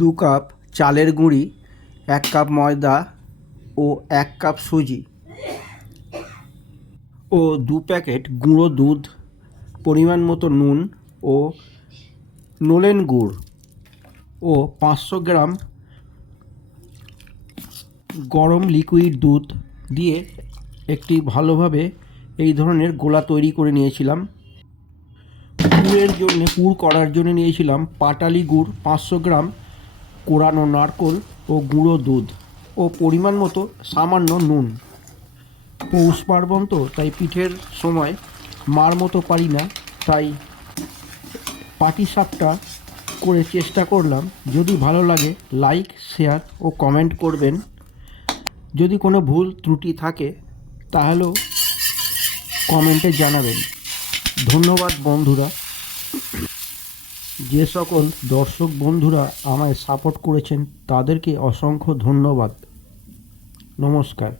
দু কাপ চালের গুঁড়ি, এক কাপ ময়দা ও এক কাপ সুজি ও দু প্যাকেট গুঁড়ো দুধ, পরিমাণ মতো নুন ও নলেন গুড় ও পাঁচশো গ্রাম গরম লিকুইড দুধ দিয়ে একটি ভালোভাবে এই ধরনের গোলা তৈরি করে নিয়েছিলাম। পুরের জন্য, পুর করার জন্য নিয়েছিলাম পাটালি গুড় পাঁচশো গ্রাম কোরানো নারকোল ও গুঁড়ো দুধ ও পরিমাণ মতো সামান্য নুন। পৌষ পার্বণ তো তাই পিঠের সময় মার মতো পারি না, তাই পাটি সাপটা করে চেষ্টা করলাম। যদি ভালো লাগে লাইক শেয়ার ও কমেন্ট করবেন। যদি কোনো ভুল ত্রুটি থাকে, তাহলেও কমেন্টে জানাবেন। ধন্যবাদ, বন্ধুরা। যে সকল দর্শক বন্ধুরা আমায় সাপোর্ট করেছেন তাদেরকে অসংখ্য ধন্যবাদ। নমস্কার।